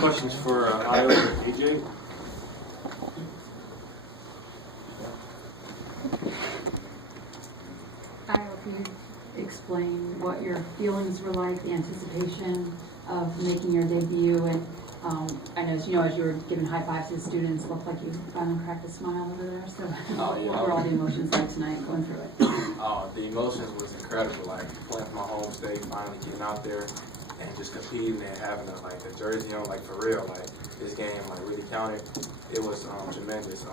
Questions for Io or AJ? I hope you explain what your feelings were like, the anticipation of making your debut, and I know, as you were giving high fives to the students, it looked like you finally cracked a smile over there. So, what were all the emotions like tonight going through it? The emotions was incredible. Like playing for my home state, finally getting out there and just competing and having a jersey on, like for real. Like this game, like really counted. It was tremendous.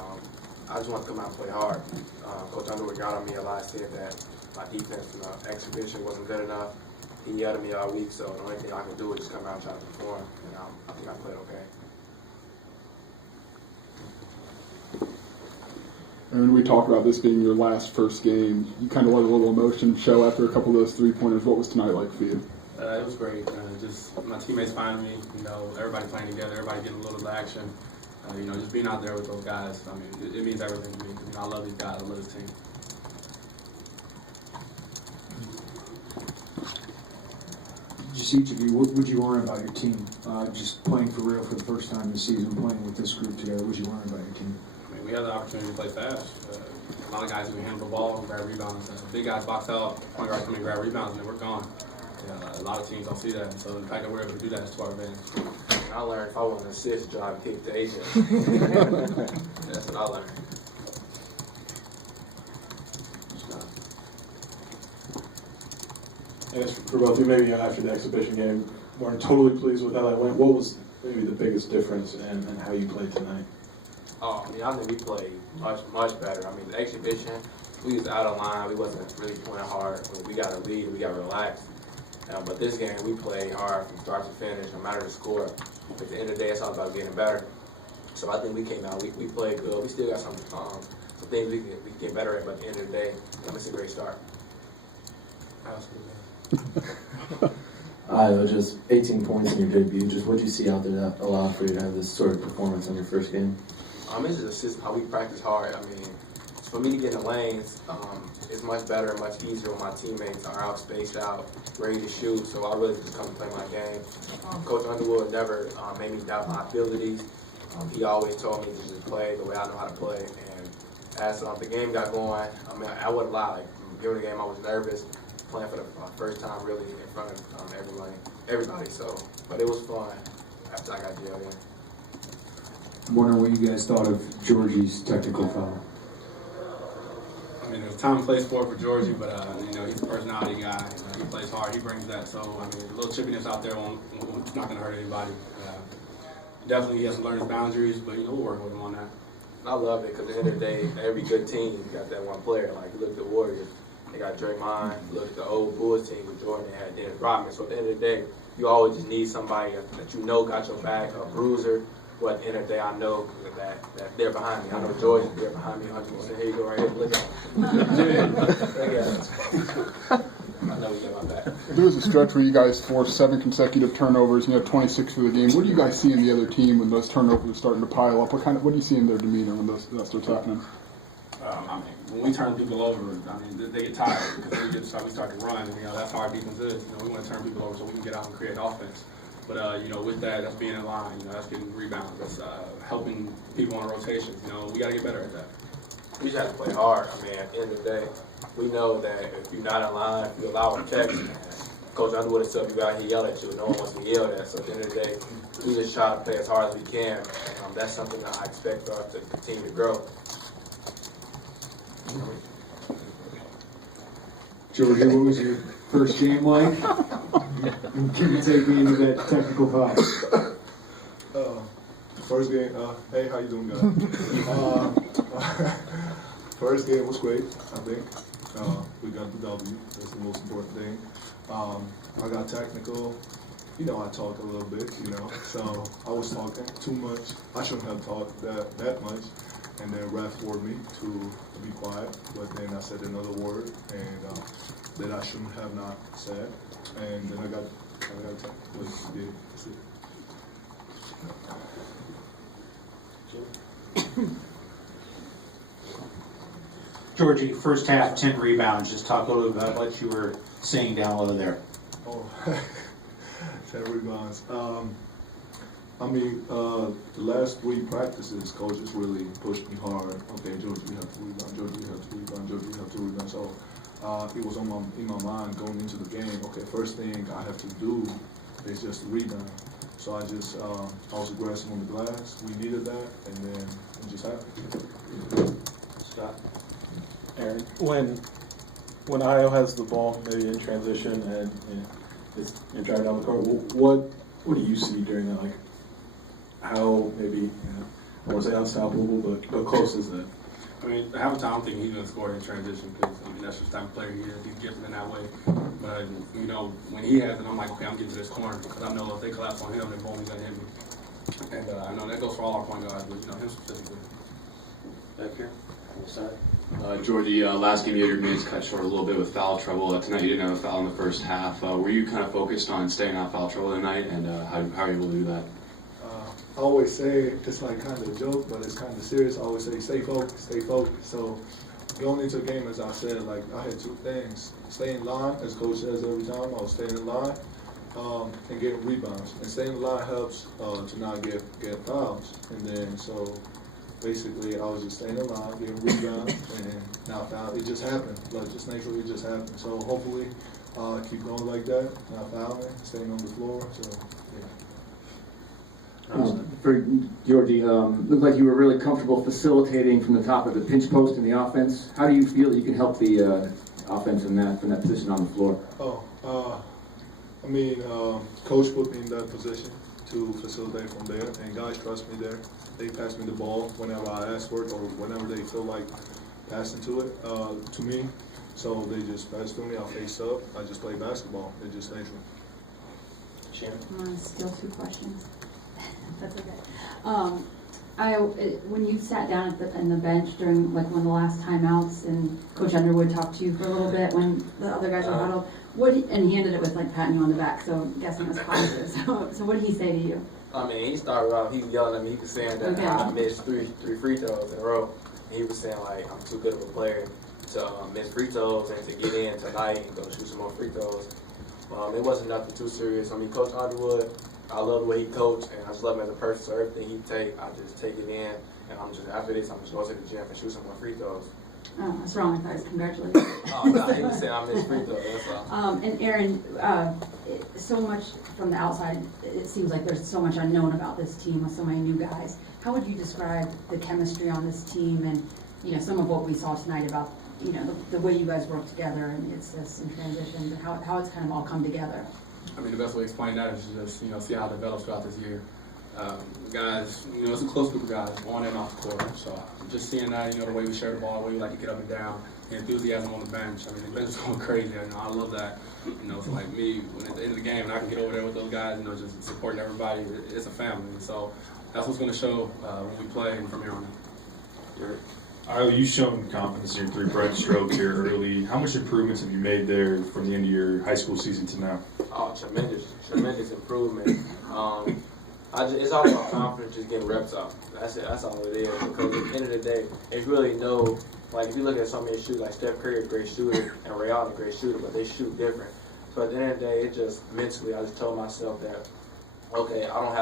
I just want to come out and play hard. Coach Underwood got on me a lot. Said that my defense from the exhibition wasn't good enough. He yelled at me all week, so the only thing I could do is just come out and try to perform, and I think I played okay. And when we talk about this being your first game, you kind of let a little emotion show after a couple of those three-pointers. What was tonight like for you? It was great. Just my teammates finding me, everybody playing together, everybody getting a little bit of action. Just being out there with those guys, I mean, it means everything to me. I love these guys, I love this team. Just each of you, what would you learn about your team? Just playing for real for the first time this season, playing with this group together, what would you learn about your team? I mean, we had the opportunity to play fast. A lot of guys who can handle the ball and grab rebounds. Big guys box out, point guards come and grab rebounds, and then we're gone. A lot of teams don't see that, and so the fact that we're able to do that is to our advantage. I learned if I want an assist, drive kick to AJ. That's what I learned. I guess for both of you, maybe after the exhibition game, weren't totally pleased with how that went. What was maybe the biggest difference in how you played tonight? I think we played much better. I mean, the exhibition, we was out of line. We wasn't really playing hard. We got to lead. We got to relax. But this game, we played hard from start to finish, no matter the score. At the end of the day, it's all about getting better. So I think we came out. We played good. We still got some things we can get better at. But at the end of the day, it's a great start. Just 18 points in your debut. Just what did you see out there that allowed for you to have this sort of performance in your first game? It's just how we practice hard. I mean, for me to get in the lanes, it's much better and much easier when my teammates are out, spaced out, ready to shoot. So I really just come to play my game. Coach Underwood never made me doubt my abilities. He always told me to just play the way I know how to play. And as the game got going, I wouldn't lie. Like, during the game, I was nervous, playing for the first time really in front of everybody. So, but it was fun after I got jailed in. I'm wondering what you guys thought of Giorgi's technical foul. I mean, there's time and place for Giorgi, but he's a personality guy. He plays hard. He brings that. So I mean, a little chippiness out there not going to hurt anybody. Definitely, he has to learn his boundaries, but we'll work with him on that. I love it because at the end of the day, every good team got that one player. Like, look at the Warriors. They got Draymond. Look at the old Bulls team with Jordan. They had Dennis Rodman. So at the end of the day, you always just need somebody that got your back, a bruiser. But at the end of the day, I know that they're behind me. I know George is there behind me 100%. Here you go, right here. Look at it. I know you got my back. There was a stretch where you guys forced 7 consecutive turnovers, and you had 26 for the game. What do you guys see in the other team when those turnovers are starting to pile up? What do you see in their demeanor when that starts happening? When we turn people over, they get tired because we start to run. That's how our defense is. We want to turn people over so we can get out and create offense. But with that's being in line. That's getting rebounds. That's helping people on rotations. We got to get better at that. We just have to play hard. At the end of the day, we know that if you're not in line, if you allow a catch, Coach Underwood and stuff, you out here yell at you. No one wants to yell at. So at the end of the day, we just try to play as hard as we can. That's something that I expect for us to continue to grow. Giorgi, what was your first game like? Can you take me into that technical foul? First game, hey, how you doing, guys? First game was great, I think. We got the W. That's the most important thing. I got technical. I talk a little bit, so I was talking too much. I shouldn't have talked that much. And then ref told me to be quiet, but then I said another word and that I shouldn't have not said. And then I got technical. Yeah, that's it. Giorgi, first half, 10 rebounds. Just talk a little bit about what you were saying down low there. Oh, 10 rebounds. I mean, the last 3 practices, coaches really pushed me hard. Okay, George, you have to rebound. George, you have to rebound. George, you have to rebound. So it was in my mind going into the game. Okay, first thing I have to do is just rebound. So I was aggressive on the glass. We needed that, and then it just happened. Scott? Aaron, when Io has the ball, maybe in transition, and you're driving down the court, what do you see during that? Like, how maybe, I won't say unstoppable, but close is that? I mean, half the time I'm thinking he's going to score in transition because, I mean, that's just the type of player he is. He's gifted in that way. But, you know, when he has it, I'm like, okay, I'm getting to this corner because I know if they collapse on him, then boom, he's going to hit me. And I know that goes for all our point guards, but, you know, him specifically. Back here, on the side. Giorgi, last game you had your minutes cut short a little bit with foul trouble. Tonight you didn't have a foul in the first half. Were you kind of focused on staying out of foul trouble tonight, and how are you able to do that? I always say, it's like kind of a joke, but it's kind of serious. I always say, stay focused, stay focused. So going into the game, as I said, like I had 2 things. Stay in line, as coach says every time, I was staying in line and getting rebounds. And staying in line helps to not get fouls. And then so basically I was just staying in line, getting rebounds, and not foul. It just happened, like just naturally it just happened. So hopefully keep going like that, not fouling, staying on the floor. So yeah. For Giorgi, looked like you were really comfortable facilitating from the top of the pinch post in the offense. How do you feel that you can help the offense from that position on the floor? I mean, coach put me in that position to facilitate from there, and guys trust me there. They pass me the ball whenever I ask for it or whenever they feel like passing to me. So they just pass to me, I face up, I just play basketball. It's just natural. Still 2 questions. That's okay. When you sat down in the bench during like one of the last timeouts, and Coach Underwood talked to you for a little bit when the other guys were huddled, and he ended it with like patting you on the back, so I'm guessing it was positive. So what did he say to you? I mean, he started off, he was yelling at me, he was saying that I missed three free throws in a row. And he was saying like, I'm too good of a player to miss free throws and to get in tonight and go shoot some more free throws. It wasn't nothing too serious. I mean, Coach Underwood, I love the way he coached, and I just love him as a person. So everything he take, I just take it in, and after this, I'm just going to the gym and shoot some more free throws. Oh, what's wrong with that? Congratulations. Oh, no, he was saying I missed free throws, that's all. And Aaron, so much from the outside, it seems like there's so much unknown about this team with so many new guys. How would you describe the chemistry on this team and, you know, some of what we saw tonight about, you know, the way you guys work together and it's this in transitions and how it's kind of all come together? I mean, the best way to explain that is just, you know, see how it develops throughout this year. Guys, you know, it's a close group of guys, on and off the court. So just seeing that, you know, the way we share the ball, the way we like to get up and down, the enthusiasm on the bench. I mean, the bench is going crazy. You know, I love that. You know, it's like me, when at the end of the game, and I can get over there with those guys, you know, just supporting everybody. It's a family. And so that's what's going to show when we play and from here on out. Io, you've shown confidence in your 3-point stroke here early. How much improvements have you made there from the end of your high school season to now? Oh, tremendous improvement. It's all about confidence, just getting reps up. That's it. That's all it is. Because at the end of the day, it's really no, like if you look at some of these shooters, like Steph Curry, a great shooter, and Ray Allen, a great shooter, but they shoot different. So at the end of the day, it just mentally, I just told myself that, okay, I don't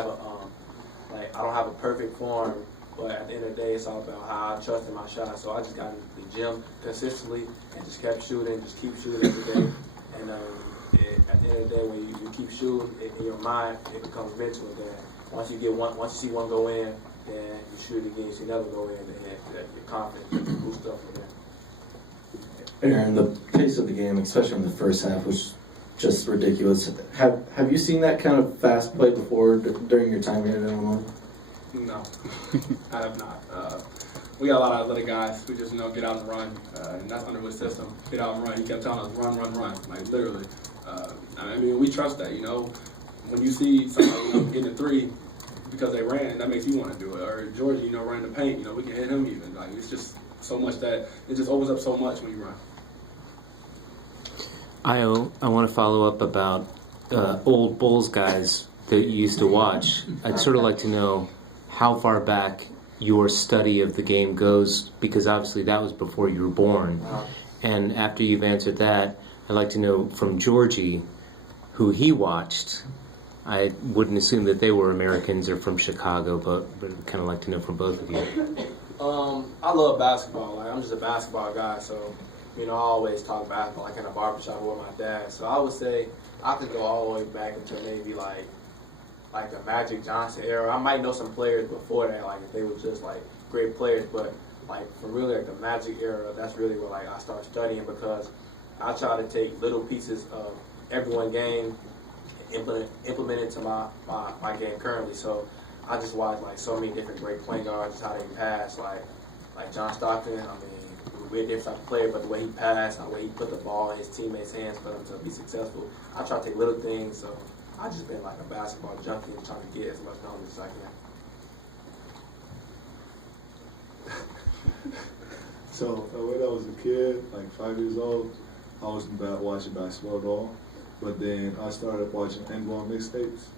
have a perfect form, but at the end of the day, it's all about how I trust in my shot. So I just got in the gym consistently and just kept shooting, just keep shooting every day. And at the end of the day, when you keep shooting, in your mind, it becomes mental. Then once you see one go in, then you shoot it again. You see another go in, and your confidence boosts up from there. Aaron, the pace of the game, especially in the first half, was just ridiculous. Have you seen that kind of fast play before during your time here at Illinois? No, I have not. We got a lot of athletic guys who just, you know, get out and run, and that's Underwood's system. Get out and run. He kept telling us, run, like literally. I mean, we trust that, you know. When you see somebody, you know, getting a 3 because they ran, that makes you want to do it. Or Giorgi, you know, running the paint, you know, we can hit him even. Like, it's just so much that it just opens up so much when you run. I want to follow up about old Bulls guys that you used to watch. I'd sort of like to know how far back your study of the game goes, because obviously that was before you were born. And after you've answered that, I'd like to know from Giorgi who he watched I wouldn't assume that they were Americans or from Chicago, but I'd kind of like to know from both of you. I love basketball. Like, I'm just a basketball guy, so I always talk basketball, like in a barbershop with my dad. So I would say I could go all the way back into maybe like the Magic Johnson era. I might know some players before that, like if they were just like great players, but like from really like the Magic era, that's really where like I started studying, because I try to take little pieces of every one game and implement it to my game currently. So I just watch like so many different great point guards, just how they pass, like John Stockton. I mean, we're a different type of player, but the way he passed, the way he put the ball in his teammates' hands for them to be successful, I try to take little things. So I just been like a basketball junkie and trying to get as much knowledge as I can. So when I was a kid, like 5 years old, I wasn't watching basketball at all. But then I started watching N1 mixtapes.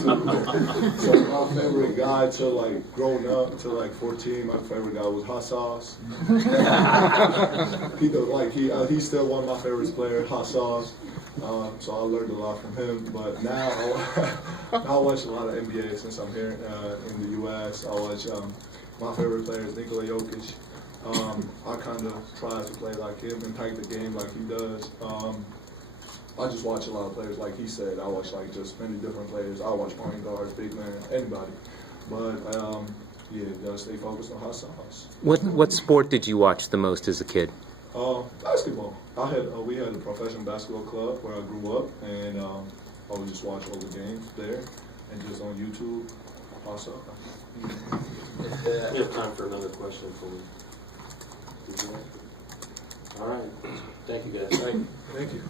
So my favorite guy till like growing up, till like 14, my favorite guy was Hot Sauce. He's still one of my favorite players, Hot Sauce. So I learned a lot from him. But now I watch a lot of NBA since I'm here in the U.S. I watch my favorite player is Nikola Jokic. I kind of try to play like him, impact the game like he does. I just watch a lot of players, like he said. I watch like just many different players. I watch point guards, big man, anybody. But yeah, gotta stay focused on Hot Sauce. What sport did you watch the most as a kid? Basketball. We had a professional basketball club where I grew up, and I would just watch all the games there, and just on YouTube. Also, we have time for another question from. All right. Thank you, guys. Thank you.